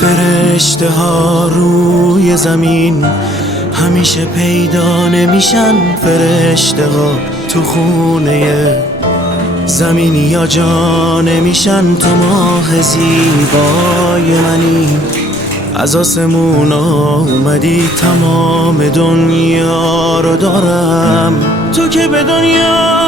فرشته ها روی زمین همیشه پیدا نمیشن. فرشته ها تو خونه زمینی یا جا نمیشن. تو ماه زیبای منی، از آسمون اومدی، تمام دنیا رو دارم. تو که به دنیا